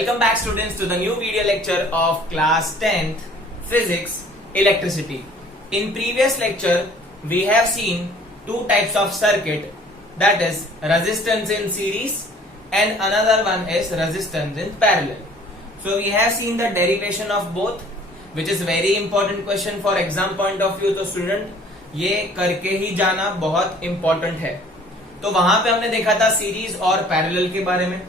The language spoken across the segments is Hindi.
Welcome back students to the new video lecture of class 10th physics electricity. In previous lecture we have seen two types of circuit, that is resistance in series and another one is resistance in parallel. So we have seen the derivation of both, which is very important question for exam point of view. तो student ये करके ही जाना बहुत important है. तो वहां पे हमने देखा था सीरीज और पैरेलल के बारे में.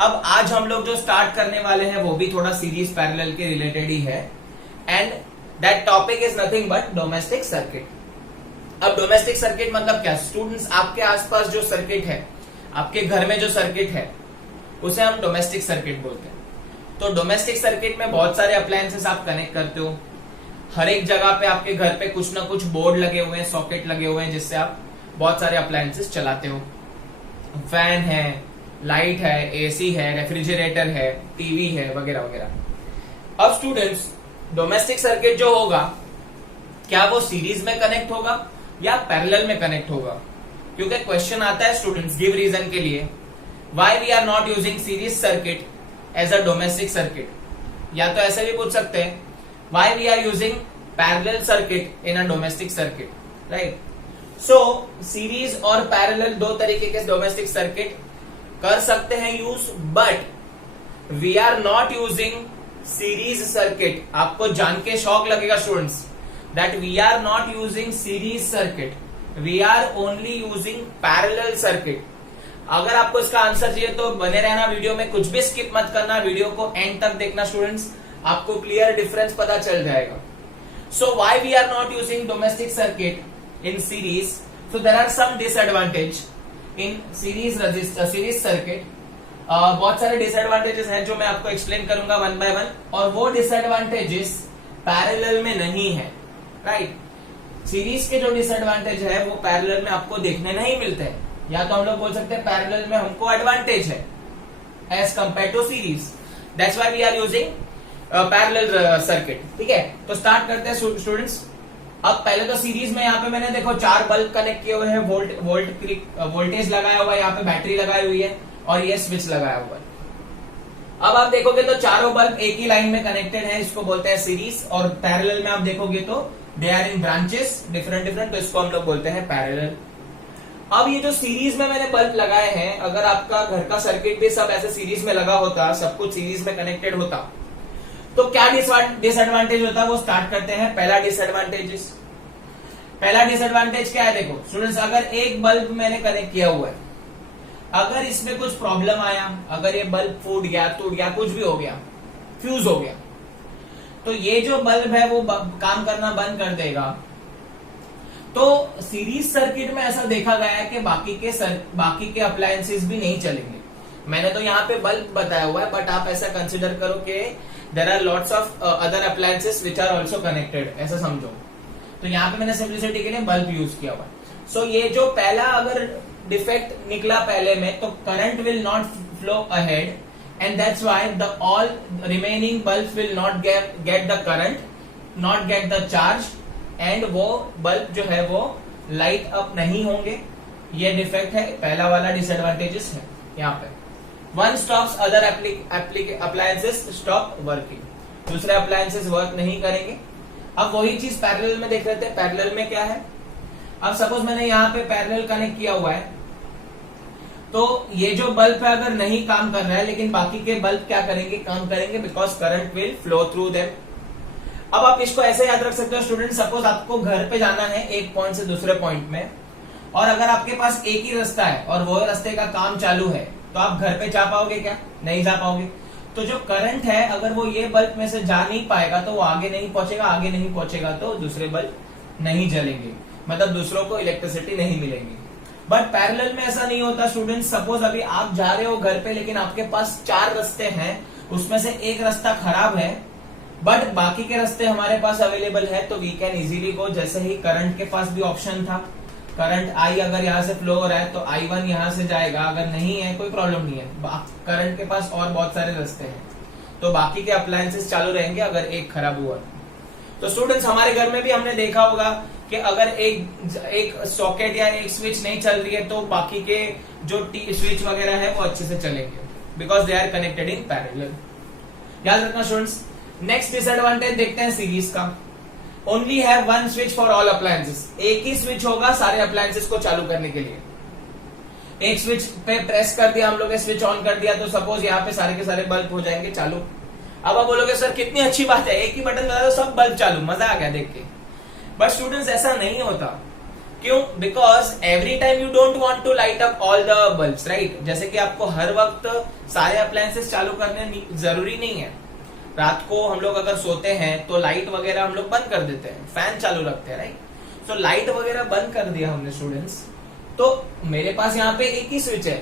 अब आज हम लोग जो स्टार्ट करने वाले हैं वो भी थोड़ा सीरीज पैरेलल के रिलेटेड ही है, and that topic is nothing but domestic circuit. अब डोमेस्टिक सर्किट मतलब क्या स्टूडेंट्स? आपके आसपास जो सर्किट है, आपके घर में जो सर्किट है उसे हम डोमेस्टिक सर्किट बोलते हैं. तो डोमेस्टिक सर्किट में बहुत सारे अप्लायंसेस आप कनेक्ट करते हो. हर एक जगह पे आपके घर पे कुछ ना कुछ बोर्ड लगे हुए हैं, सॉकेट लगे हुए हैं, जिससे आप बहुत सारे अप्लायंसेस चलाते हो. फैन है, लाइट है, एसी है, रेफ्रिजरेटर है, टीवी है, वगैरह वगैरह. अब स्टूडेंट्स डोमेस्टिक सर्किट जो होगा, क्या वो सीरीज में कनेक्ट होगा या पैरेलल में कनेक्ट होगा? क्योंकि क्वेश्चन आता है स्टूडेंट्स गिव रीजन के लिए, why we are not using series circuit as a domestic circuit. या तो ऐसे भी पूछ सकते हैं, why we are using parallel circuit in a domestic circuit, right? So series और पैरेलल दो तरीके के डोमेस्टिक सर्किट कर सकते हैं use, but we are not using series circuit. आपको जान के शौक लगेगा students that we are not using series circuit, we are only using parallel circuit. अगर आपको इसका आंसर चाहिए तो बने रहना वीडियो में, कुछ भी स्किप मत करना, वीडियो को एंड तक देखना स्टूडेंट्स, आपको क्लियर डिफरेंस पता चल जाएगा. So why we are not using domestic circuit in series? So there are some disadvantage in series circuit. बहुत सारे डिसएडवांटेजेस हैं जो मैं आपको एक्सप्लेन करूंगा वन बाय वन, और वो डिसएडवांटेजेस पैरेलल में नहीं है, राइट? सीरीज के जो डिसएडवांटेज है वो पैरेलल में आपको देखने नहीं मिलते हैं. या तो हम लोग बोल सकते हैं पैरेलल में हमको एडवांटेज है as compare to series. That's why we are using parallel circuit. ठीक है, तो स्टार्ट करते हैं स्टूडेंट्स. अब पहले तो सीरीज में यहाँ पे मैंने देखो 4 बल्ब कनेक्ट किए हुए हैं, वोल्टेज लगाया हुआ है, यहाँ पे बैटरी लगाई हुई है और ये स्विच लगाया हुआ है. अब आप देखोगे तो चारों बल्ब एक ही लाइन में कनेक्टेड है, इसको बोलते हैं सीरीज. और पैरेलल में आप देखोगे तो they are in branches different, तो इसको हम लोग बोलते हैं पैरेलल. अब ये जो सीरीज में मैंने बल्ब लगाए हैं, अगर आपका घर का सर्किट भी सब ऐसे सीरीज में लगा होता, सब कुछ सीरीज में कनेक्टेड होता, तो क्या डिसएडवांटेज होता है वो स्टार्ट करते हैं. पहला डिसएडवांटेज क्या है? देखो स्टूडेंट्स, अगर एक बल्ब मैंने कनेक्ट किया हुआ है, अगर इसमें कुछ प्रॉब्लम आया, अगर ये बल्ब फूट गया, टूट गया, कुछ भी हो गया, फ्यूज हो गया, तो ये जो बल्ब है वो काम करना बंद कर देगा. तो सीरीज सर्किट में ऐसा देखा गया है कि बाकी के अप्लायंसेस भी नहीं चलेंगे. मैंने तो यहाँ पे बल्ब बताया हुआ है, बट आप ऐसा कंसिडर करो कि there are lots of other appliances which are also connected, ऐसा समझो. तो यहाँ पे मैंने सिंप्लिसिटी के लिए बल्ब यूज किया हुआ है. सो ये जो पहला अगर डिफेक्ट निकला पहले में, तो current will not flow ahead, and that's why the all remaining bulb will not get the current, not get the charge, and वो बल्ब जो है वो लाइट अप नहीं होंगे. ये डिफेक्ट है, पहला वाला डिसएडवांटेजेस है यहाँ पे. One stops other appliances stop working, दूसरे अप्लायंसेस वर्क नहीं करेंगे. अब वही चीज पैरेलल में देख लेते हैं. पैरेलल में क्या है? अब सपोज मैंने यहाँ पे पैरेलल कनेक्ट किया हुआ है, तो ये जो बल्ब है अगर नहीं काम कर रहा है, लेकिन बाकी के बल्ब क्या करेंगे? काम करेंगे, because current will flow through them. अब आप इसको ऐसे याद रख सकते हो स्टूडेंट, सपोज आपको घर पे जाना है एक पॉइंट से दूसरे पॉइंट में, और अगर आपके पास एक ही रास्ता है और वो रास्ते का काम चालू है, तो आप घर पे जा पाओगे क्या? नहीं जा पाओगे. तो जो करंट है अगर वो ये बल्ब में से जा नहीं पाएगा तो वो आगे नहीं पहुंचेगा, तो दूसरे बल्ब नहीं जलेंगे, मतलब दूसरों को इलेक्ट्रिसिटी नहीं मिलेगी. बट पैरेलल में ऐसा नहीं होता स्टूडेंट. सपोज अभी आप जा रहे हो घर पे, लेकिन आपके पास 4 रास्ते हैं, उसमें से एक रास्ता खराब है, बट बाकी के रास्ते हमारे पास अवेलेबल है, तो वी कैन इजीली गो. जैसे ही करंट के पास भी ऑप्शन था, करंट आई अगर यहाँ से फ्लो हो रहा है तो I1 यहाँ से जाएगा, अगर नहीं है कोई प्रॉब्लम नहीं है, करंट के पास और बहुत सारे रास्ते हैं, तो बाकी के अप्लायंसेस चालू रहेंगे अगर एक खराब हुआ. तो स्टूडेंट्स हमारे घर में भी हमने देखा होगा कि अगर एक सॉकेट या एक स्विच नहीं चल रही है, तो बाकी के जो स्विच वगैरह है वो अच्छे से चलेंगे. Because they are connected in parallel. याद रखना स्टूडेंट्स। नेक्स्ट डिसएडवांटेज देखते हैं सीरीज का। Only have one switch for all appliances, एक ही स्विच होगा सारे अप्लायंसेस को चालू करने के लिए। एक स्विच पे प्रेस कर दिया हम लोग ने, स्विच ऑन कर दिया, तो सपोज यहाँ पे सारे के सारे बल्ब हो जाएंगे चालू। अब आप बोलोगे सर कितनी अच्छी बात है, एक ही बटन दबा दो सब बल्ब चालू, मजा आ गया देख के। बट स्टूडेंट्स ऐसा नहीं होता। क्यों? Because every time you don't want to light up all the bulbs, right. जैसे कि आपको हर वक्त सारे अप्लायंसेस चालू करने जरूरी नहीं है। रात को हम लोग अगर सोते हैं तो लाइट वगैरह हम लोग बंद कर देते हैं, फैन चालू रखते हैं, राइट। सो लाइट वगैरह बंद कर दिया हमने स्टूडेंट्स, तो मेरे पास यहाँ पे एक ही स्विच है,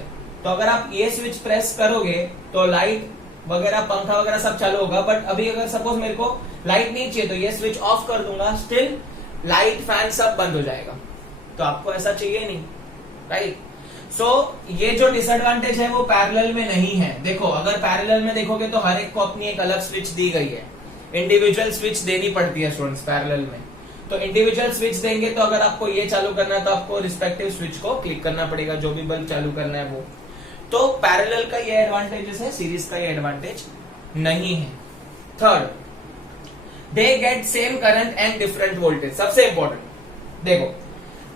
तो अगर आप ये स्विच प्रेस करोगे तो लाइट वगैरह पंखा वगैरह सब चालू होगा। बट अभी अगर सपोज मेरे को लाइट नहीं चाहिए तो ये स्विच ऑफ कर दूंगा, स्टिल लाइट फैन सब बंद हो जाएगा। तो आपको ऐसा चाहिए नहीं, राइट। सो ये जो डिसएडवांटेज है वो पैरेलल में नहीं है। देखो अगर पैरेलल में देखोगे तो हर एक को अपनी एक अलग स्विच दी गई है, इंडिविजुअल स्विच देनी पड़ती है स्टूडेंट्स पैरेलल में। तो इंडिविजुअल स्विच देंगे तो अगर आपको ये चालू करना है तो आपको रिस्पेक्टिव स्विच को क्लिक करना पड़ेगा, जो भी बल्ब चालू करना है वो। तो पैरेलल का ये एडवांटेज है, सीरीज का ये एडवांटेज नहीं है। Third, they get same current and different voltage. सबसे इंपॉर्टेंट देखो,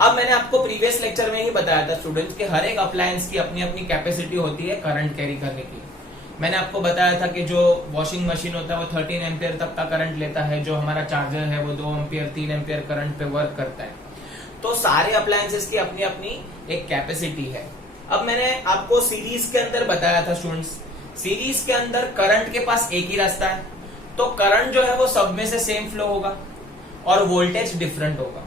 अब मैंने आपको प्रीवियस लेक्चर में ही बताया था स्टूडेंट्स कि हर एक अप्लायंस की अपनी अपनी कैपेसिटी होती है करंट कैरी करने की। मैंने आपको बताया था कि जो वॉशिंग मशीन होता है वो 13 एम्पियर तक का करंट लेता है, जो हमारा चार्जर है वो 2 एम्पियर 3 एम्पियर करंट पे वर्क करता है। तो सारे अप्लायंसेस की अपनी अपनी एक कैपेसिटी है। अब मैंने आपको सीरीज के अंदर बताया था स्टूडेंट्स, सीरीज के अंदर करंट के पास एक ही रास्ता है, तो करंट जो है वो सब में से सेम फ्लो होगा और वोल्टेज डिफरेंट होगा।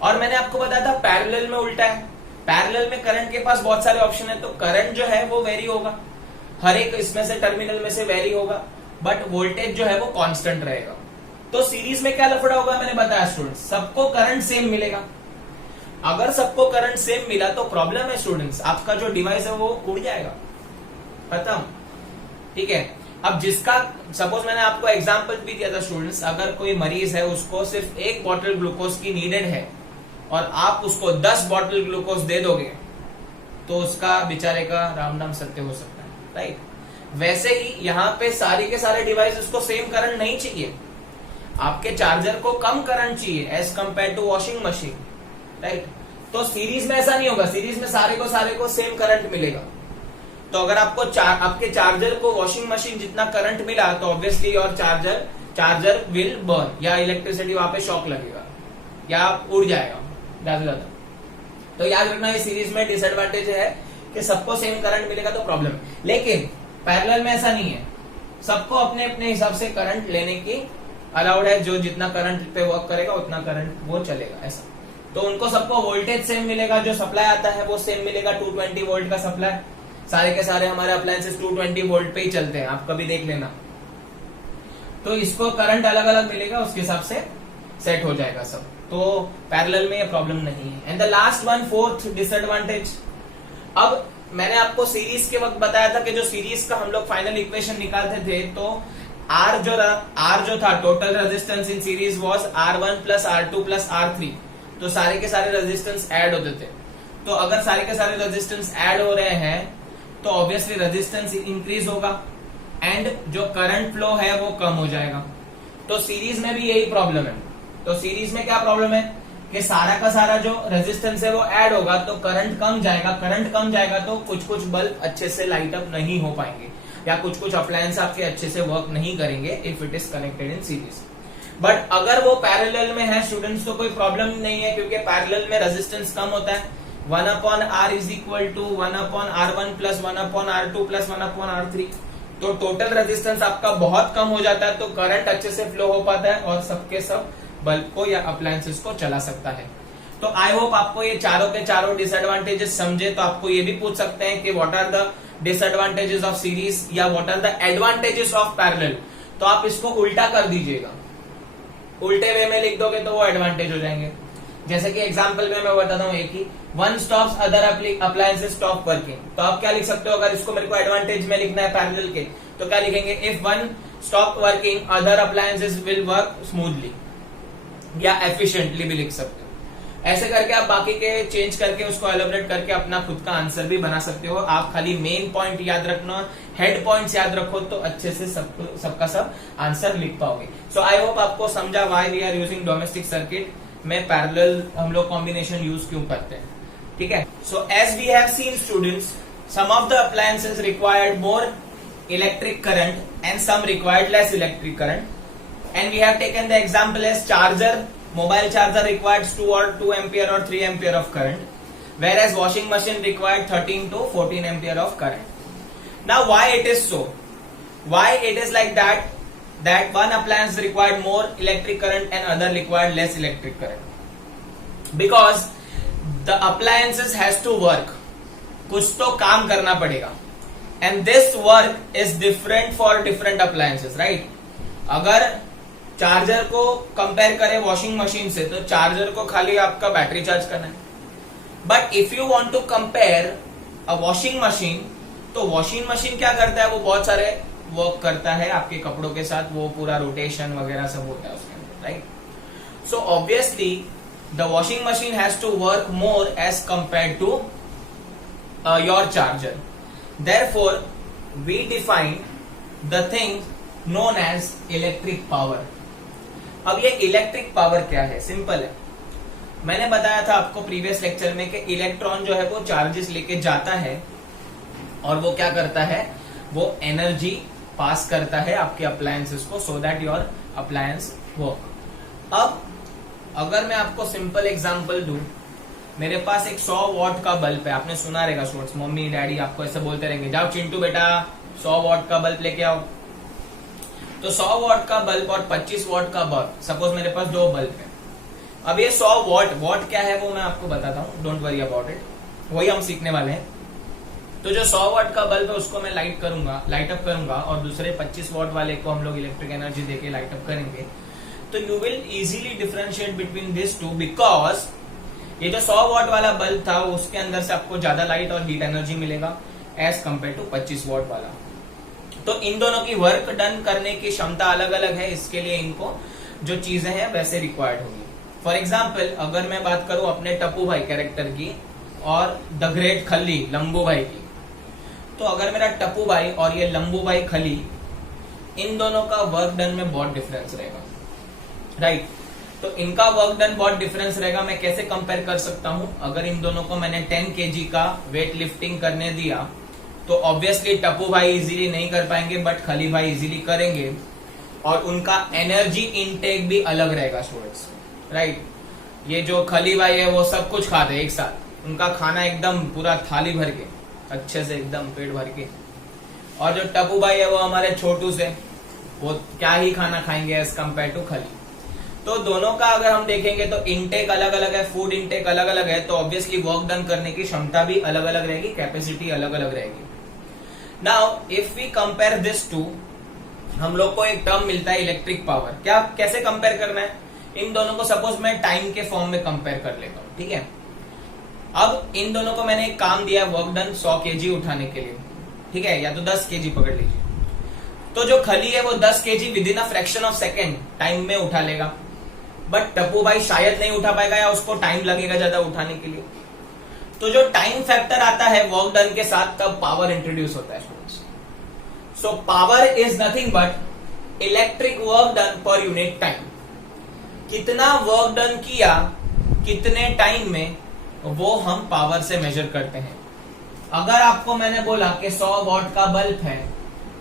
और मैंने आपको बताया था पैरेलल में उल्टा है, पैरेलल में करंट के पास बहुत सारे ऑप्शन है, तो करंट जो है वो वेरी होगा, हर एक इसमें से टर्मिनल में से वेरी होगा, बट वोल्टेज जो है वो कांस्टेंट रहेगा। तो सीरीज में क्या लफड़ा होगा मैंने बताया स्टूडेंट्स, सबको करंट सेम मिलेगा। अगर सबको करंट सेम मिला तो प्रॉब्लम है स्टूडेंट्स, आपका जो डिवाइस है वो उड़ जाएगा, खत्म, ठीक है। अब जिसका सपोज मैंने आपको एग्जांपल भी दिया था स्टूडेंट्स, अगर कोई मरीज है उसको सिर्फ 1 बॉटल ग्लूकोज की नीडेड है और आप उसको 10 बॉटल ग्लूकोज दे दोगे तो उसका बेचारे का राम नाम सत्य हो सकता है, राइट। वैसे ही यहाँ पे सारे के सारे डिवाइस को सेम करंट नहीं चाहिए, आपके चार्जर को कम करंट चाहिए as compare to washing machine, right. तो सीरीज में ऐसा नहीं होगा, सीरीज में सारे को सेम करंट मिलेगा। तो अगर आपको आपके चार्जर को वॉशिंग मशीन जितना करंट मिला तो ऑब्वियसली और चार्जर विल बर्न, या इलेक्ट्रिसिटी वहां पे शॉक लगेगा या उड़ जाएगा ज्यादा ज्यादा। तो याद रखना ये सीरीज में डिसएडवांटेज है कि सबको सेम करंट मिलेगा तो प्रॉब्लम। लेकिन पैरेलल में ऐसा नहीं है, सबको अपने अपने हिसाब से करंट लेने की अलाउड है, जो जितना करंट पे वर्क करेगा उतना करंट वो चलेगा ऐसा। तो उनको सबको वोल्टेज सेम मिलेगा, जो सप्लाई आता है वो सेम मिलेगा, 220 वोल्ट का सप्लाई। सारे के सारे हमारे अप्लायंसेस 220 वोल्ट पे ही चलते हैं, आप कभी देख लेना। तो इसको करंट अलग अलग मिलेगा, उसके हिसाब से सेट हो जाएगा सब। तो पैरेलल में ये प्रॉब्लम नहीं है। And the last one, fourth disadvantage. अब मैंने आपको सीरीज के वक्त बताया था कि जो सीरीज का हम लोग फाइनल इक्वेशन निकालते थे तो R जो था total resistance in series was R1 plus R2 plus R3। तो सारे के सारे रेजिस्टेंस ऐड होते थे। तो अगर सारे के सारे रेजिस्टेंस ऐड हो रहे हैं तो ऑब्वियसली रेजिस्टेंस इंक्रीज होगा एंड जो करंट फ्लो है वो कम हो जाएगा। तो सीरीज में भी यही प्रॉब्लम है। तो सीरीज में क्या प्रॉब्लम है कि सारा का सारा जो रेजिस्टेंस है वो ऐड होगा तो करंट कम जाएगा, करंट कम जाएगा तो कुछ कुछ बल्ब अच्छे से लाइट अप नहीं हो पाएंगे या कुछ कुछ अप्लायंस आपके अच्छे से वर्क नहीं करेंगे if it is connected in series. But अगर वो पैरेलल में है स्टूडेंट्स तो कोई प्रॉब्लम नहीं है, क्योंकि पैरेलल में रेजिस्टेंस कम होता है। 1/R is equal to 1/R1 plus 1/R2 plus 1/R3। तो टोटल रेजिस्टेंस आपका बहुत कम हो जाता है, तो करंट अच्छे से फ्लो हो पाता है और सबके सब बल्ब को या अप्लायंसेस को चला सकता है। तो आई होप आपको ये चारों के चारों डिसएडवांटेजेस समझे। तो आपको ये भी पूछ सकते हैं कि what are the disadvantages of series या what are the advantages of parallel. तो आप इसको उल्टा कर दीजिएगा, उल्टे वे में लिख दोगे तो वो एडवांटेज हो जाएंगे। जैसे कि एग्जांपल में मैं बताता हूँ एक ही, one stops other appliances stop working. तो आप क्या लिख सकते हो, अगर इसको मेरे को एडवांटेज में लिखना है पैरेलल के तो क्या लिखेंगे, if one stop working other appliances will work smoothly, या एफिशिएंटली भी लिख सकते हो। ऐसे करके आप बाकी के चेंज करके उसको एलोबरेट करके अपना खुद का आंसर भी बना सकते हो। आप खाली मेन पॉइंट याद रखना, हेड पॉइंट्स याद रखो तो अच्छे से सबका सब आंसर लिख पाओगे। सो आई होप आपको समझा why we are using domestic circuit में पैरेलल हम लोग कॉम्बिनेशन यूज क्यों करते हैं, ठीक है। So as we have seen students, some of the appliances required more electric current and some required less electric current, and we have taken the example as charger, mobile charger requires 2 ampere or 3 ampere of current, whereas washing machine required 13 to 14 ampere of current. Now why it is so? Why it is like that one appliance required more electric current and other required less electric current? Because the appliances has to work, कुछ तो काम करना पड़ेगा, and this work is different for different appliances, right? अगर चार्जर को कंपेयर करें वॉशिंग मशीन से तो चार्जर को खाली आपका बैटरी चार्ज करना है, but if you want to compare a washing machine, तो वॉशिंग मशीन क्या करता है, वो बहुत सारे वर्क करता है आपके कपड़ों के साथ, वो पूरा रोटेशन वगैरह सब होता है उसके अंदर, right. So obviously the washing machine has to work more as compare to your charger, therefore we define the thing known as electric power. अब ये इलेक्ट्रिक पावर क्या है? सिंपल है, मैंने बताया था आपको प्रीवियस लेक्चर में कि इलेक्ट्रॉन जो है वो चार्जेस लेके जाता है और वो क्या करता है, वो एनर्जी पास करता है आपके अप्लायंसेस को, so that your appliance work. अब अगर मैं आपको सिंपल एग्जांपल दूं, मेरे पास एक 100 वॉट का बल्ब है, आपने सुना रहेगा स्टूडेंट्स, मम्मी डैडी आपको ऐसे बोलते रहेंगे, जाओ चिंटू बेटा 100 वॉट का बल्ब लेके आओ। तो 100 वॉट का बल्ब और 25 वॉट का बल्ब, सपोज मेरे पास 2 बल्ब है। अब ये 100 वॉट क्या है वो मैं आपको बताता हूँ, डोंट वरी अबाउट इट, वही हम सीखने वाले हैं। तो जो 100 वॉट का बल्ब है उसको मैं लाइट अप करूंगा और दूसरे 25 वॉट वाले को हम लोग इलेक्ट्रिक एनर्जी देके लाइट अप करेंगे, तो you will easily differentiate between this two, because ये जो 100 वॉट वाला बल्ब था उसके अंदर से आपको ज्यादा लाइट और हीट एनर्जी मिलेगा एज कंपेयर टू 25 वॉट वाला। तो इन दोनों की वर्क डन करने की क्षमता अलग अलग है, इसके लिए इनको जो चीजें हैं वैसे रिक्वायर्ड होगी। फॉर एग्जाम्पल अगर मैं बात करूं अपने टप्पू भाई कैरेक्टर की और द ग्रेट खली लंबू भाई की, तो अगर मेरा टप्पू भाई और ये लंबू भाई खली, इन दोनों का वर्क डन में बहुत डिफरेंस रहेगा, राइट। तो इनका वर्क डन बहुत डिफरेंस रहेगा। मैं कैसे कंपेयर कर सकता हूं, अगर इन दोनों को मैंने 10 kg का वेट लिफ्टिंग करने दिया तो ऑब्वियसली टप्पू भाई इजीली नहीं कर पाएंगे, बट खली भाई इजीली करेंगे, और उनका एनर्जी इनटेक भी अलग रहेगा स्टूडेंट्स, राइट। ये जो खली भाई है वो सब कुछ खाते एक साथ, उनका खाना एकदम पूरा थाली भर के, अच्छे से एकदम पेट भर के, और जो टप्पू भाई है वो हमारे छोटू से, वो क्या ही खाना खाएंगे एज कंपेयर टू खली। तो दोनों का अगर हम देखेंगे तो इनटेक अलग अलग है, फूड इनटेक अलग अलग है, तो ऑब्वियसली वर्क डन करने की क्षमता भी अलग अलग रहेगी, कैपेसिटी अलग अलग रहेगी। Now if we compare this two, हम लोग को एक टर्म मिलता है इलेक्ट्रिक पावर। क्या कैसे कंपेयर करना है इन दोनों को? सपोज मैं टाइम के फॉर्म में कंपेयर कर लेता हूं, ठीक है। अब इन दोनों को मैंने एक काम दिया, वर्क डन 100 kg उठाने के लिए, ठीक है, या तो 10 kg पकड़ लीजिए। तो जो खली है वो 10 kg with in a fraction of second time में उठा लेगा, बट टप्पू भाई शायद नहीं उठा पाएगा या उसको टाइम लगेगा ज्यादा उठाने के लिए। तो जो टाइम फैक्टर आता है वर्क डन के साथ, तब पावर इंट्रोड्यूस होता है students. So power is nothing but electric work done per unit time. कितना वर्क डन किया कितने टाइम में, वो हम पावर से मेजर करते हैं। अगर आपको मैंने बोला कि 100 वॉट का बल्ब है,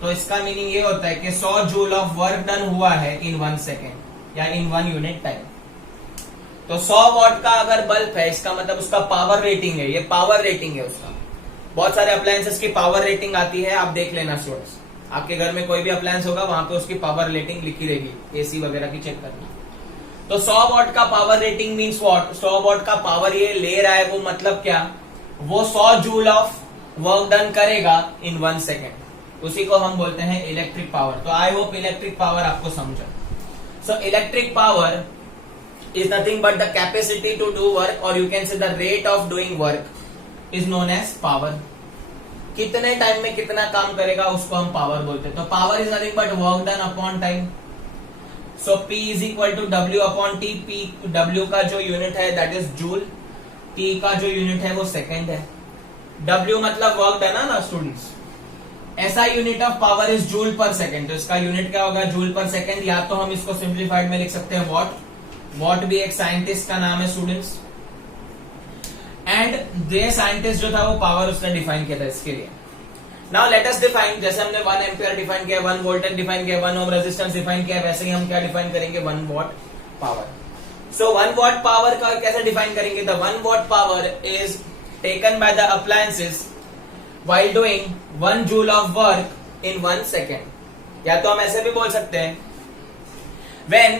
तो इसका मीनिंग ये होता है कि 100 जूल ऑफ वर्क डन हुआ है इन 1 सेकेंड या इन 1 यूनिट टाइम। तो 100 वॉट का अगर बल्ब है, इसका मतलब उसका पावर रेटिंग है, ये पावर रेटिंग है उसका। बहुत सारे अप्लायंसेस की पावर रेटिंग आती है, आप देख लेना स्टूडेंट्स, आपके घर में कोई भी अप्लायंस होगा वहां पे उसकी पावर रेटिंग लिखी रहेगी, एसी वगैरह की चेक करना। तो 100 वॉट का power rating means what, 100 what का पावर ये ले रहा है, वो मतलब क्या, वो 100 जूल ऑफ वर्क डन करेगा इन 1 सेकेंड, उसी को हम बोलते हैं इलेक्ट्रिक पावर। तो आई होप इलेक्ट्रिक पावर आपको समझा। So electric power is nothing but the capacity to do work, or you can say the rate of doing work is known as power. कितने टाइम में कितना काम करेगा उसको हम पावर बोलते हैं। तो power is nothing but work done upon time. So P is equal to W upon T. P W का जो यूनिट है दैट इज जूल, T का जो यूनिट है वो सेकेंड है। W मतलब वर्क है ना स्टूडेंट्स। ऐसा unit of power is joule पर सेकेंड, तो इसका यूनिट क्या होगा जूल पर सेकेंड, या तो हम इसको सिंप्लीफाइड में लिख सकते हैं वॉट। वॉट भी एक साइंटिस्ट का नाम है स्टूडेंट्स, एंड ये साइंटिस्ट जो था वो पावर उसने डिफाइन किया था इसके लिए। नाउ लेट अस डिफाइन, जैसे हमने 1 एम्पियर डिफाइन किया, 1 वोल्टेज डिफाइन किया, 1 ओम रेजिस्टेंस डिफाइन किया, वैसे ही हम क्या डिफाइन करेंगे 1 what power. So 1 what power का कैसे डिफाइन करेंगे, the 1 what power is taken by the appliances while doing 1 joule of work in 1 second। या तो हम ऐसे भी बोल सकते हैं when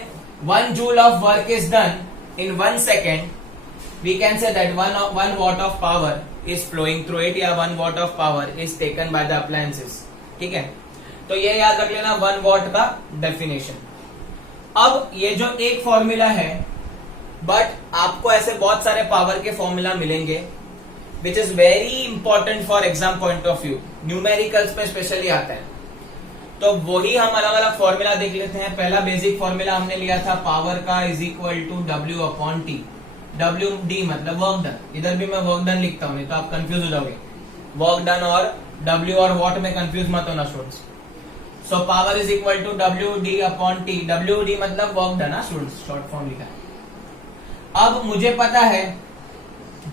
1 joule of work is done in 1 second we can say that 1 watt of power is flowing through it, या 1 watt of power is taken by the appliances। ठीक है, तो ये याद रख लेना 1 watt का डेफिनेशन। अब ये जो एक फॉर्मूला है, बट आपको ऐसे बहुत सारे पावर के फॉर्मूला मिलेंगे which is very important for exam point of view, numericals में स्पेशली आता है। तो वही हम अलग अलग फॉर्मूला देख लेते हैं। पहला बेसिक फॉर्मूला हमने लिया था पावर का is equal to W upon T. WD मतलब वर्क डन, इधर भी मैं वर्क डन लिखता हूं, नहीं तो आप कंफ्यूज हो जाओगे। वर्क डन और W और वॉट में कंफ्यूज मत होना students. So power is equal to WD upon T. WD मतलब वर्क डन ना स्टूडेंट्स, शॉर्ट फॉर्म लिखा है। अब मुझे पता है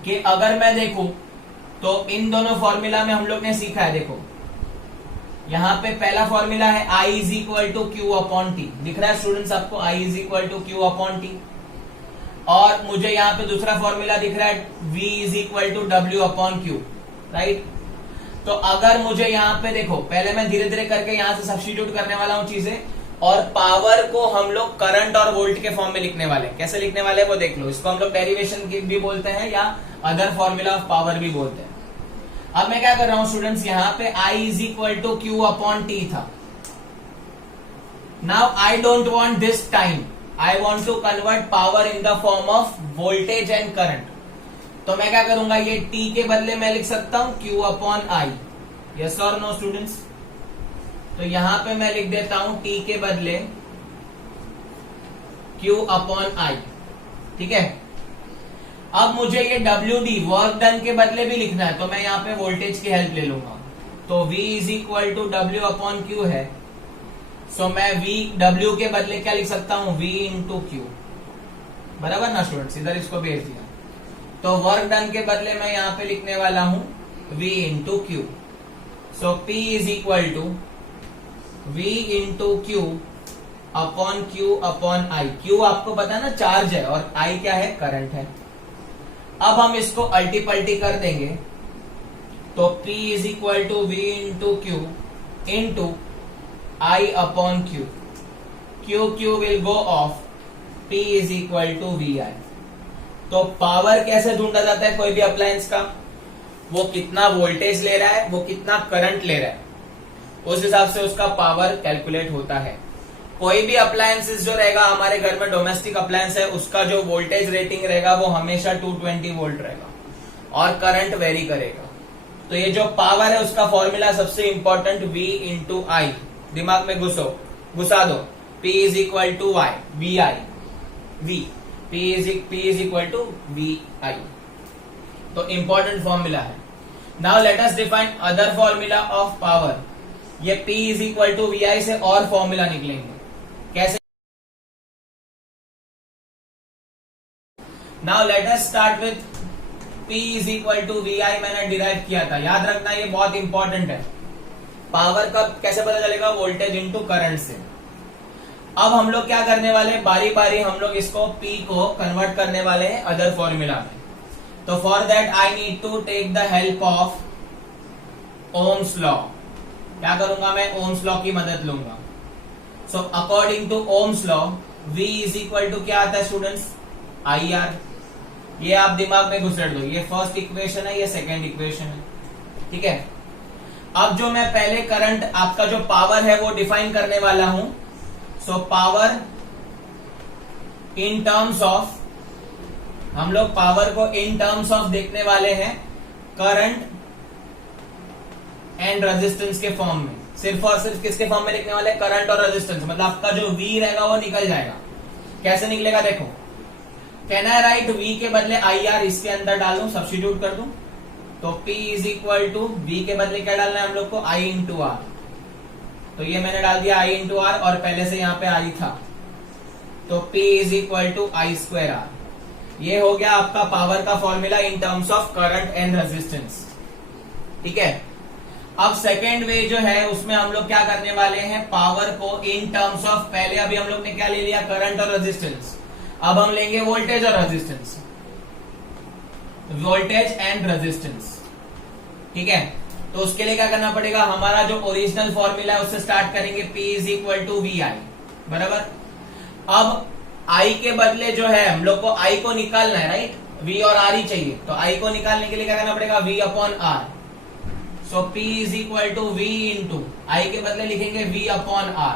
कि अगर मैं देखूं तो इन दोनों फॉर्मूला में हम लोग ने सीखा है, देखो यहां पे पहला फॉर्मूला है I is equal to Q upon T, दिख रहा है स्टूडेंट्स आपको I is equal to Q upon T. और मुझे यहाँ पे दूसरा फॉर्मूला दिख रहा है V is equal to W upon q, right. तो अगर मुझे यहाँ पे देखो, पहले मैं धीरे धीरे करके यहाँ से सब्स्टिट्यूट करने वाला हूँ चीजें, और पावर को हम लोग करंट और वोल्ट के फॉर्म में लिखने वाले हैं। कैसे लिखने वाले हैं वो देख लो। इसको हम लोग डेरिवेशन भी बोलते हैं या अदर फॉर्मूला ऑफ पावर भी बोलते हैं। अब मैं क्या कर रहा हूं स्टूडेंट्स, यहाँ पे I is equal to Q upon T था। Now I don't want this time, I want to convert power in the form of voltage and current. तो मैं क्या करूंगा, ये T के बदले मैं लिख सकता हूं Q अपॉन I। यस और नो स्टूडेंट्स। तो यहां पे मैं लिख देता हूं T के बदले Q अपॉन I, ठीक है। अब मुझे ये WD वर्क डन के बदले भी लिखना है, तो मैं यहाँ पे वोल्टेज की हेल्प ले लूंगा। तो V is equal to W upon q है। सो मैं W के बदले क्या लिख सकता हूं, V इंटू क्यू, बराबर ना स्टूडेंट्स। इधर इसको भेज दिया, तो वर्क डन के बदले मैं यहाँ पे लिखने वाला हूं V into q. So P is equal to V into q upon q upon I। Q आपको पता है ना चार्ज है, और I क्या है, करंट है। अब हम इसको अल्टी पल्टी कर देंगे, तो P is equal to V into q into I upon q. Q will go off, P is equal to VI। तो पावर कैसे ढूंढा जाता है कोई भी अप्लायंस का, वो कितना वोल्टेज ले रहा है, वो कितना करंट ले रहा है, उस हिसाब से उसका पावर कैलकुलेट होता है। कोई भी अप्लायंसेस जो रहेगा हमारे घर में, डोमेस्टिक अप्लायंस है, उसका जो वोल्टेज रेटिंग रहेगा वो हमेशा 220 वोल्ट रहेगा, और करंट वेरी करेगा। तो ये जो पावर है उसका फॉर्मूला सबसे इंपॉर्टेंट V इंटू आई, दिमाग में घुसा दो। P is equal to Y, V I, V P is equal to VI। तो इंपॉर्टेंट फॉर्मूला है। Now let us define other formula of power. ये P is equal to VI से और फॉर्मूला निकलेंगे, कैसे? Now let us start with P is equal to VI, मैंने डिराइव किया था, याद रखना ये बहुत इंपॉर्टेंट है। पावर का कैसे पता चलेगा, वोल्टेज इंटू करंट से। अब हम लोग क्या करने वाले हैं, बारी बारी हम लोग इसको P को कन्वर्ट करने वाले हैं अदर फॉर्मूला में। तो for that I need to take the help of Ohm's law. क्या करूंगा मैं, ओम्स लॉ की मदद लूंगा। So according to Ohm's law V is equal to क्या आता है स्टूडेंट्स, IR। ये आप दिमाग में घुसेड़ दो, ये फर्स्ट इक्वेशन है, ये सेकेंड इक्वेशन है, ठीक है। अब जो मैं पहले करंट, आपका जो पावर है वो डिफाइन करने वाला हूं। So power in terms of, हम लोग पावर को इन टर्म्स ऑफ देखने वाले हैं करंट एंड रेजिस्टेंस के फॉर्म में। सिर्फ और सिर्फ किसके फॉर्म में लिखने वाले, करंट और रेजिस्टेंस, मतलब आपका जो V रहेगा वो निकल जाएगा। कैसे निकलेगा देखो, कैन आई राइट V के बदले IR इसके अंदर डाल दूं, सब्स्टिट्यूट कर दूं, तो P is equal to V के बदले क्या डालना है हम लोग को, I इंटू आर। तो ये मैंने डाल दिया I इंटू आर और पहले से यहाँ पे I था, तो P is equal to I square R. ये हो गया आपका पावर का formula in terms of current and resistance. ठीक है, अब सेकेंड वे जो है उसमें हम लोग क्या करने वाले हैं, पावर को इन टर्म्स ऑफ, पहले अभी हम लोग ने क्या ले लिया, करंट और रेजिस्टेंस, अब हम लेंगे वोल्टेज और रेजिस्टेंस, वोल्टेज एंड रेजिस्टेंस। ठीक है, तो उसके लिए क्या करना पड़ेगा, हमारा जो ओरिजिनल फॉर्मूला है उससे स्टार्ट करेंगे, P is equal to V I, बराबर। अब I के बदले जो है हम लोग को I को निकालना है, राइट, V और R ही चाहिए, तो I को निकालने के लिए क्या करना पड़ेगा, V upon R। So P is equal to V into, I के बदले लिखेंगे V अपॉन R,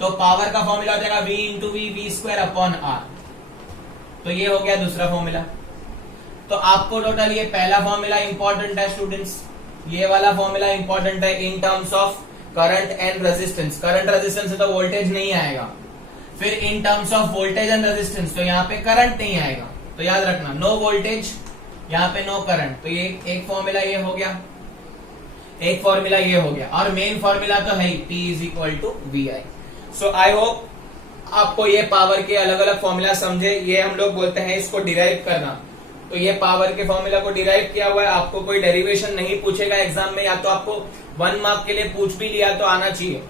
तो पावर का फॉर्मूला हो जाएगा V into V square upon R। तो ये हो गया दूसरा फॉर्मूला। तो आपको टोटल ये पहला फॉर्मूला इंपॉर्टेंट है स्टूडेंट्स, ये वाला फॉर्मूला इंपॉर्टेंट है इन terms of current and resistance. Current resistance से तो वोल्टेज नहीं आएगा, फिर इन terms of voltage and resistance तो यहाँ पे करंट नहीं आएगा, तो याद रखना नो वोल्टेज, यहाँ पे नो करंट। तो ये एक फॉर्मूला ये हो गया, एक फॉर्मूला ये हो गया, और मेन फॉर्मूला तो है P is equal to V I. So I hope आपको ये पावर के अलग अलग फॉर्मूला समझे, ये हम लोग बोलते हैं इसको डिराइव करना। तो ये पावर के फॉर्मूला को डिराइव किया हुआ है, आपको कोई डेरिवेशन नहीं पूछेगा एग्जाम में, या तो आपको 1 मार्क के लिए पूछ भी लिया तो आना चाहिए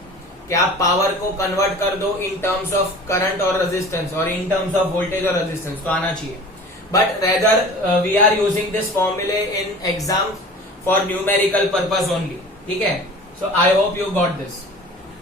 कि आप पावर को कन्वर्ट कर दो इन टर्म्स ऑफ करंट और रेजिस्टेंस और इन टर्म्स ऑफ वोल्टेज और रेजिस्टेंस, तो आना चाहिए। But rather we are using this formulae in exam for numerical purpose only. ठीक है, so I hope you got this.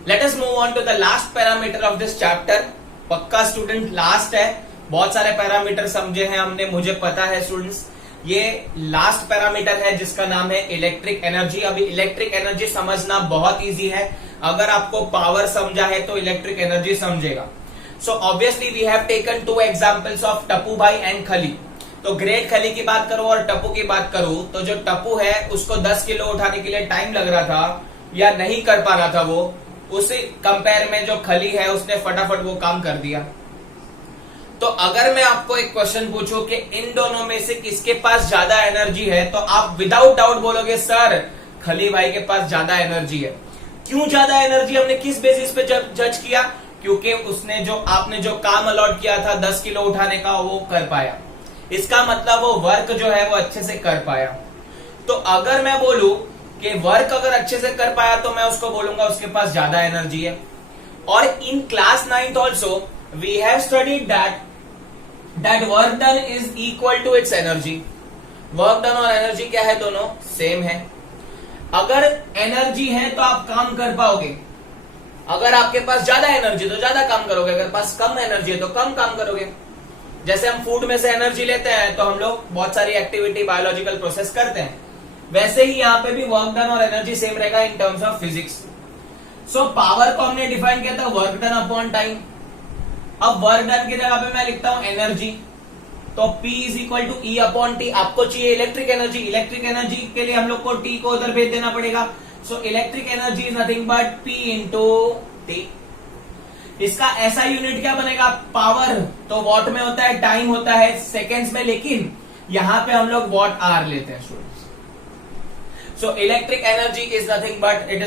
Let us move on to the last parameter of this chapter. पक्का स्टूडेंट लास्ट है, बहुत सारे पैरामीटर समझे हैं हमने, मुझे पता है स्टूडेंट्स। ये लास्ट पैरामीटर है जिसका नाम है इलेक्ट्रिक एनर्जी। अभी इलेक्ट्रिक एनर्जी समझना बहुत इजी है, अगर आपको पावर समझा है तो इलेक्ट्रिक एनर्जी समझेगा। So obviously we have taken 2 examples of Tappu भाई एंड खली। तो ग्रेट खली की बात करूं और टप्पू की बात करूं, तो जो टप्पू है उसको 10 किलो उठाने के लिए टाइम लग रहा था या नहीं कर पा रहा था, वो उसे कंपेयर में जो खली है उसने फटाफट वो काम कर दिया। तो अगर मैं आपको एक क्वेश्चन पूछूं कि इन दोनों में से किसके पास ज्यादा एनर्जी है, तो आप विदाउट डाउट बोलोगे सर खली भाई के पास ज्यादा एनर्जी है। क्यों ज्यादा एनर्जी, हमने किस बेसिस पे जज किया, क्योंकि उसने जो आपने जो काम अलॉट किया था 10 किलो उठाने का वो कर पाया, इसका मतलब वो वर्क जो है वो अच्छे से कर पाया। तो अगर मैं बोलूं कि वर्क अगर अच्छे से कर पाया तो मैं उसको बोलूंगा उसके पास ज्यादा एनर्जी है। और in class 9th also we have studied that work done is equal to its energy. Work done और एनर्जी क्या है, दोनों सेम है। अगर एनर्जी है तो आप काम कर पाओगे, अगर आपके पास ज्यादा एनर्जी तो ज्यादा काम करोगे, अगर पास कम एनर्जी है तो कम काम करोगे। जैसे हम फूड में से एनर्जी लेते हैं तो हम लोग बहुत सारी एक्टिविटी बायोलॉजिकल प्रोसेस करते हैं, वैसे ही यहाँ पे भी वर्क डन और एनर्जी सेम रहेगा in terms of physics. So power को हमने डिफाइन किया था वर्क डन अपॉन टाइम। अब वर्क डन की जगह पे मैं लिखता हूं एनर्जी, तो P is equal to E upon T. आपको चाहिए इलेक्ट्रिक एनर्जी, इलेक्ट्रिक एनर्जी के लिए हम लोग को T को उधर भेज देना पड़ेगा। So electric energy is nothing but P into T. इसका ऐसा यूनिट क्या बनेगा, पावर तो वॉट में होता है, टाइम होता है सेकेंड्स में, लेकिन यहां पे हम लोग वॉट आवर लेते हैं students. So electric energy is nothing but it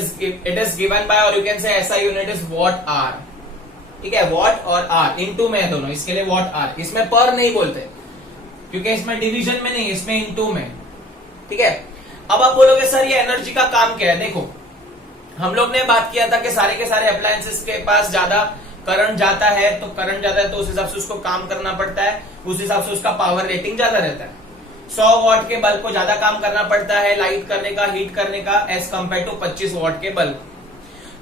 is given by, और you can say ऐसा यूनिट इज वॉट आर। ठीक है, वॉट और आर इनटू में है दोनों, इसके लिए वॉट आर, इसमें पर नहीं बोलते क्योंकि इसमें डिवीजन में नहीं, इसमें इनटू में। ठीक है, अब आप बोलोगे सर ये एनर्जी का काम क्या है। देखो हम लोग ने बात किया था कि सारे के सारे अप्लायंसेस के पास ज्यादा करंट जाता है, तो करंट ज्यादा है तो उस हिसाब से उसको काम करना पड़ता है, उस हिसाब से उसका पावर रेटिंग ज्यादा रहता है। 100 वॉट के बल्ब को ज्यादा काम करना पड़ता है लाइट करने का, हीट करने का, एज कम्पेयर टू 25 वॉट के बल्ब।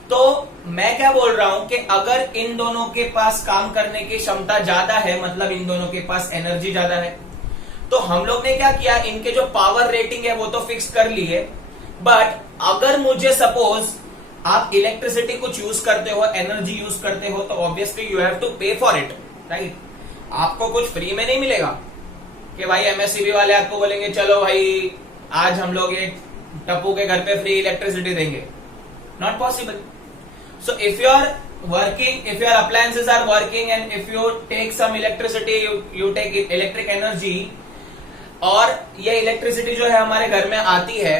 तो मैं क्या बोल रहा हूं कि अगर इन दोनों के पास काम करने की क्षमता ज्यादा है, मतलब इन दोनों के पास एनर्जी ज्यादा है, तो हम लोग ने क्या किया, इनके जो पावर रेटिंग है वो तो फिक्स कर ली है। बट अगर मुझे सपोज आप इलेक्ट्रिसिटी कुछ यूज करते हो, एनर्जी यूज करते हो, तो obviously you have to pay for it, right. आपको कुछ फ्री में नहीं मिलेगा कि भाई एमएससीबी वाले आपको बोलेंगे चलो भाई आज हम लोग ये टप्पू के घर पे फ्री इलेक्ट्रिसिटी देंगे, Not possible. So if your appliances are working and if you take some electricity, you take electric energy, और ये इलेक्ट्रिसिटी जो है हमारे घर में आती है,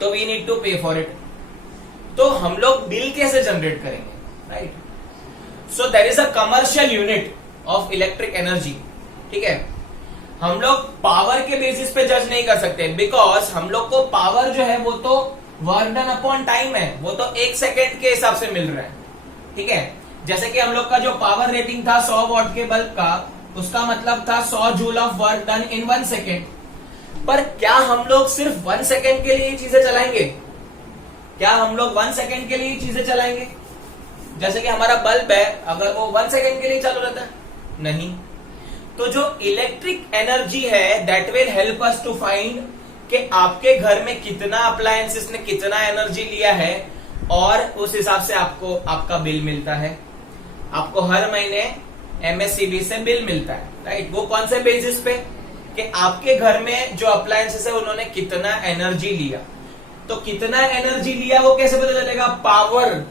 तो we need to pay for it. तो हम लोग बिल कैसे जनरेट करेंगे, right? So there is a commercial unit of electric energy. ठीक है, हम लोग पावर के बेसिस पे जज नहीं कर सकते, बिकॉज हम लोग को पावर जो है वो तो वर्क डन अपॉन टाइम है, वो तो 1 सेकेंड के हिसाब से मिल रहा है. ठीक है, जैसे कि हम लोग का जो पावर रेटिंग था 100 वॉट के बल्ब का, उसका मतलब था 100 joule of work done in 1 second. पर क्या हम लोग सिर्फ 1 सेकेंड के लिए चीजें चलाएंगे? क्या हम लोग 1 सेकेंड के लिए चीजें चलाएंगे? जैसे कि हमारा बल्ब है, अगर वो 1 सेकेंड के लिए चालू रहता है? नहीं. तो जो इलेक्ट्रिक एनर्जी है that will help us to find कि आपके घर में कितना अप्लायंसेस ने कितना एनर्जी लिया है, और उस हिसाब से आपको आपका बिल मिलता है. आपको हर महीने एमएससीबी से बिल मिलता है, राइट? वो कौन से बेसिस पे? कि आपके घर में जो अप्लायंसेस है उन्होंने कितना एनर्जी लिया. तो कितना एनर्जी लिया वो कैसे पता चलेगा? Power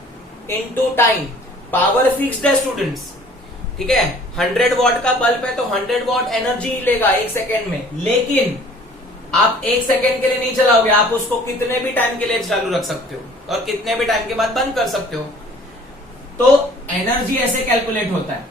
into time. Power fixed है स्टूडेंट्स. ठीक है, 100 वॉट का बल्ब है तो 100 वॉट एनर्जी लेगा 1 सेकेंड में, लेकिन आप 1 सेकेंड के लिए नहीं चलाओगे, आप उसको कितने भी टाइम के लिए चालू रख सकते हो और कितने भी टाइम के बाद बंद कर सकते हो. तो एनर्जी ऐसे कैलकुलेट होता है,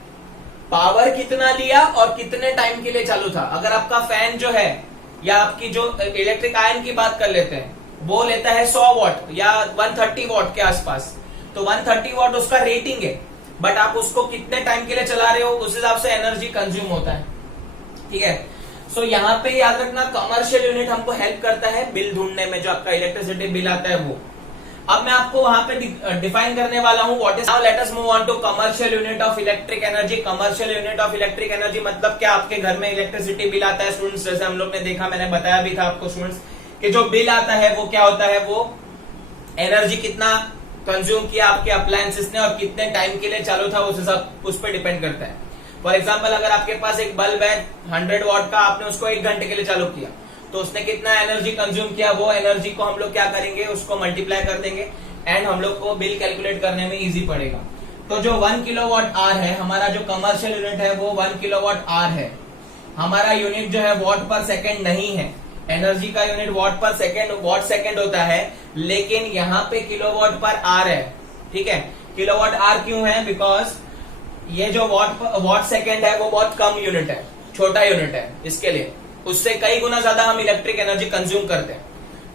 पावर कितना लिया और कितने टाइम के लिए चालू था. अगर आपका फैन जो है, या आपकी जो इलेक्ट्रिक आयरन की बात कर लेते हैं, वो लेता है 100 वॉट या 130 वॉट के आसपास, तो 130 वॉट उसका रेटिंग है, बट आप उसको कितने टाइम के लिए चला रहे हो उस हिसाब से एनर्जी कंज्यूम होता है. ठीक है, सो यहाँ पे याद रखना कमर्शियल यूनिट हमको हेल्प करता है बिल ढूंढने में, जो आपका इलेक्ट्रिसिटी बिल आता है वो. अब मैं आपको वहां पे डिफाइन करने वाला हूं what is. Now let us move on to commercial unit of electric energy. Commercial unit of electric energy मतलब क्या? आपके घर में इलेक्ट्रिसिटी बिल आता है स्टूडेंट्स, जैसे हम लोग ने देखा, मैंने बताया भी था आपको स्टूडेंट्स, कि जो बिल आता है वो क्या होता है? वो एनर्जी कितना कंज्यूम किया आपके अप्लायंसेस ने और कितने टाइम के लिए चालू था, उस हिसाब उस पर डिपेंड करता है. फॉर एग्जाम्पल, अगर आपके पास एक बल्ब है 100 वॉट का, आपने उसको 1 घंटे के लिए चालू किया, तो उसने कितना एनर्जी कंज्यूम किया, वो एनर्जी को हम लोग क्या करेंगे? उसको मल्टीप्लाई कर देंगे एंड हम लोग को बिल कैलकुलेट करने में इजी पड़ेगा. तो जो 1 किलोवाट आवर है, हमारा जो कमर्शियल यूनिट है वो 1 किलोवाट आवर है. हमारा यूनिट जो है वॉट पर सेकेंड नहीं है, एनर्जी का यूनिट वॉट पर सेकेंड, वॉट सेकेंड होता है, लेकिन यहाँ पे किलोवाट पर आवर है. ठीक है, किलोवाट आवर क्यों है? बिकॉज ये जो वॉट सेकेंड है वो बहुत कम यूनिट है, छोटा यूनिट है, इसके लिए उससे कई गुना ज्यादा हम इलेक्ट्रिक एनर्जी कंज्यूम करते हैं.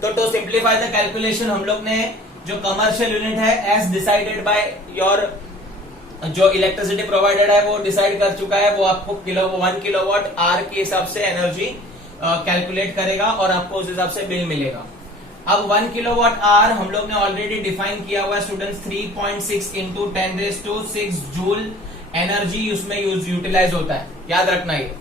तो टू सिंप्लीफाई द कैलकुलेशन, हम लोग ने जो कमर्शियल यूनिट है एज डिसाइडेड बाय योर जो इलेक्ट्रिसिटी प्रोवाइडेड है वो डिसाइड कर चुका है, वो आपको 1 किलोवाट आवर के हिसाब से एनर्जी कैलकुलेट करेगा और आपको उस हिसाब से बिल मिलेगा. अब 1 किलोवाट आवर हम लोग ने ऑलरेडी डिफाइन किया हुआ है स्टूडेंट्स, 3.6 इंटू 10⁶ जूल एनर्जी उसमें यूटिलाइज होता है. याद रखना, ये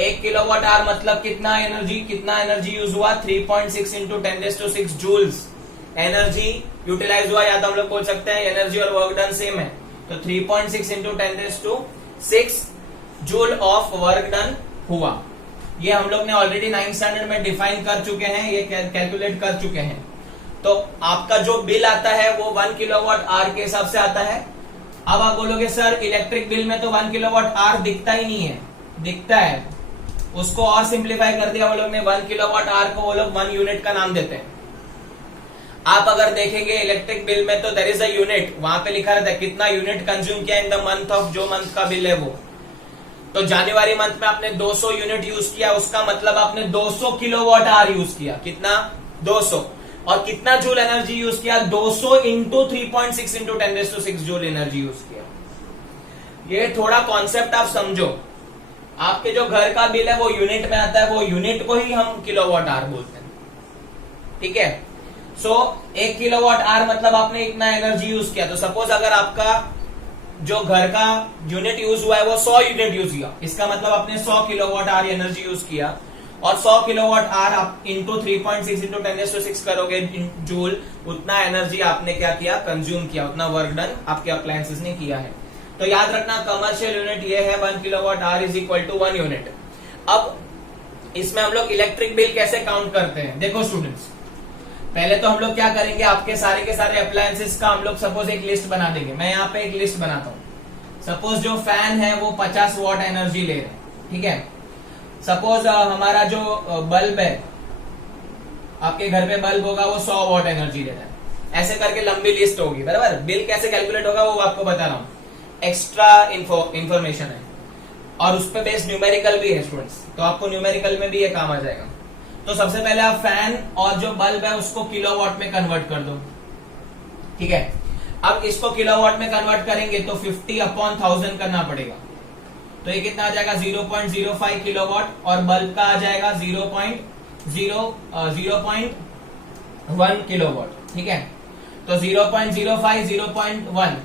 1 किलोवाट आवर मतलब कितना एनर्जी यूज हुआ? 3.6 इंटू 10⁶ जूल्स एनर्जी यूटिलाइज हुआ, या तो हम लोग बोल सकते हैं एनर्जी और वर्क डन सेम है, तो 3.6 into 10⁶ joule of work done हुआ. ये हम लोग ने ऑलरेडी 9th स्टैंडर्ड में डिफाइन कर चुके हैं, ये कैलकुलेट कर चुके हैं. तो आपका जो बिल आता है वो 1 किलोवाट आवर के हिसाब से आता है. अब आप बोलोगे सर इलेक्ट्रिक बिल में तो 1 किलोवाट आवर दिखता ही नहीं है. दिखता है, उसको और सिंप्लीफाई कर दिया वो लोग ने. 1 किलोवाट आवर को वो लोग 1 यूनिट का नाम देते हैं. आप अगर देखेंगे इलेक्ट्रिक बिल में तो देयर इज अ यूनिट, वहां पे लिखा रहता है कितना यूनिट कंज्यूम किया इन द मंथ ऑफ, जो मंथ का बिल है वो. तो जनवरी मंथ में आपने 200 यूनिट यूज किया, उसका मतलब आपने 200 किलोवाट आवर यूज किया. कितना? 200. और कितना जूल एनर्जी यूज किया? 200 into 3.6 into 10⁶ joule energy use किया. ये थोड़ा कॉन्सेप्ट आप समझो. आपके जो घर का बिल है वो यूनिट में आता है, वो यूनिट को ही हम किलोवाट आवर बोलते हैं. ठीक है, सो 1 किलोवाट आवर मतलब आपने इतना एनर्जी यूज किया. तो सपोज अगर आपका जो घर का यूनिट यूज हुआ है वो 100 यूनिट यूज किया, इसका मतलब आपने 100 किलोवाट आवर एनर्जी यूज किया, और 100 किलोवाट आवर आप इंटू 3.6 इंटू 10⁶ करोगे जूल, उतना एनर्जी आपने क्या किया? कंज्यूम किया, उतना वर्क डन आपके अप्लायंसेस ने किया है. तो याद रखना कमर्शियल यूनिट ये है 1 kilowatt hour is equal to 1 unit. अब इसमें हम लोग इलेक्ट्रिक बिल कैसे काउंट करते हैं? देखो स्टूडेंट्स, पहले तो हम लोग क्या करेंगे, आपके सारे के सारे अप्लायंसेस का हम लोग सपोज एक लिस्ट बना देंगे। मैं यहाँ पे एक लिस्ट बनाता हूँ। सपोज जो फैन है वो 50 वॉट एनर्जी ले रहे हैं, ठीक है। सपोज हमारा जो बल्ब है, आपके घर पे बल्ब होगा, वो 100 वॉट एनर्जी ले रहा है। ऐसे करके लंबी लिस्ट होगी, बराबर। बिल कैसे कैलकुलेट होगा वो आपको बता रहा हूँ, एक्स्ट्रा इंफॉर्मेशन है और उस पर बेस्ड न्यूमेरिकल भी है स्टूडेंट्स, तो आपको न्यूमेरिकल में भी ये काम आ जाएगा। तो सबसे पहले आप फैन और जो बल्ब है उसको किलोवाट में कन्वर्ट कर दो, ठीक है। अब इसको किलोवाट में कन्वर्ट करेंगे तो 50/1000 करना पड़ेगा, तो ये कितना आ जाएगा 0.05 किलोवाट, और बल्ब का आ जाएगा 0.1 किलोवाट, ठीक है। तो 0.05 0.1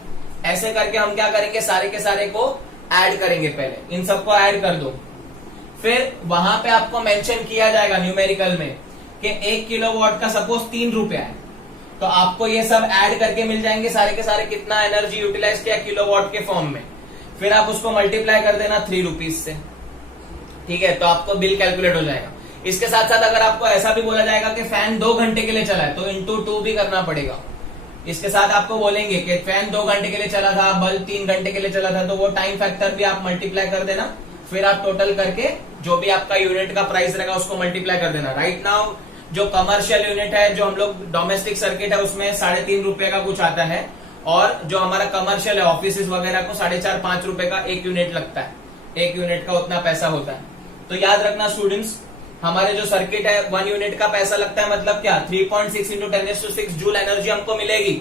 ऐसे करके हम क्या करेंगे, सारे के सारे को ऐड करेंगे। पहले इन सबको ऐड कर दो, फिर वहां पे आपको मेंशन किया जाएगा न्यूमेरिकल में कि 1 किलोवाट का सपोज 3 रुपया है, तो आपको ये सब ऐड करके मिल जाएंगे सारे के सारे कितना एनर्जी यूटिलाइज किया किलोवाट के फॉर्म में। फिर आप उसको मल्टीप्लाई कर देना 3 रुपीज से, ठीक है, तो आपको बिल कैलकुलेट हो जाएगा। इसके साथ साथ अगर आपको ऐसा भी बोला जाएगा कि फैन 2 घंटे के लिए चला है, तो इंटू 2 भी करना पड़ेगा। इसके साथ आपको बोलेंगे कि फैन 2 घंटे के लिए चला था, बल्ब 3 घंटे के लिए चला था, तो वो टाइम फैक्टर भी आप मल्टीप्लाई कर देना। फिर आप टोटल करके जो भी आपका यूनिट का प्राइस रहेगा उसको मल्टीप्लाई कर देना। राइट नाउ जो कमर्शियल यूनिट है, जो हम लोग डोमेस्टिक सर्किट है, उसमें 3.5 रुपए का कुछ आता है, और जो हमारा कमर्शियल है ऑफिस वगैरह को 4.5-5 रुपए का एक यूनिट लगता है। एक यूनिट का उतना पैसा होता है। तो याद रखना स्टूडेंट्स, हमारे जो सर्किट है 1 यूनिट का पैसा लगता है, मतलब क्या 3.6 × 10⁶ जूल एनर्जी हमको मिलेगी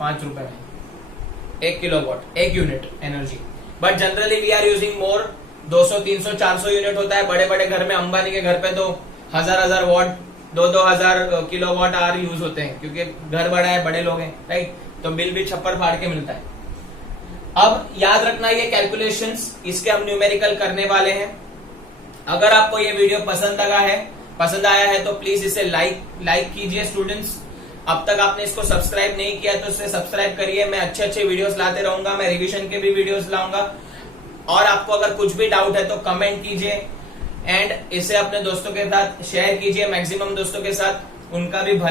5 रुपए में, 1 kilowatt 1 unit energy. But generally we are using more, 200 300 400 unit होता है। बड़े बड़े घर में, अंबानी के घर पे तो 1000 वॉट 2,000 किलोवाट आवर यूज होते हैं, क्योंकि घर बड़ा है, बड़े लोग हैं, राइट। तो बिल भी छप्पर फाड़ के मिलता है। अब याद रखना ये कैलकुलेशंस, इसके हम न्यूमेरिकल करने वाले हैं। अगर आपको ये वीडियो पसंद आया है तो प्लीज इसे लाइक कीजिए स्टूडेंट्स। अब तक आपने इसको सब्सक्राइब नहीं किया तो इसे सब्सक्राइब करिए। मैं अच्छे वीडियोस लाते रहूंगा, मैं रिवीजन के भी वीडियोस लाऊंगा। और आपको अगर कुछ भी डाउट है तो कमेंट कीजिए, एंड इसे अपने दोस्तों के साथ शेयर कीजिए, मैक्सिमम दोस्तों के साथ, उनका भी भला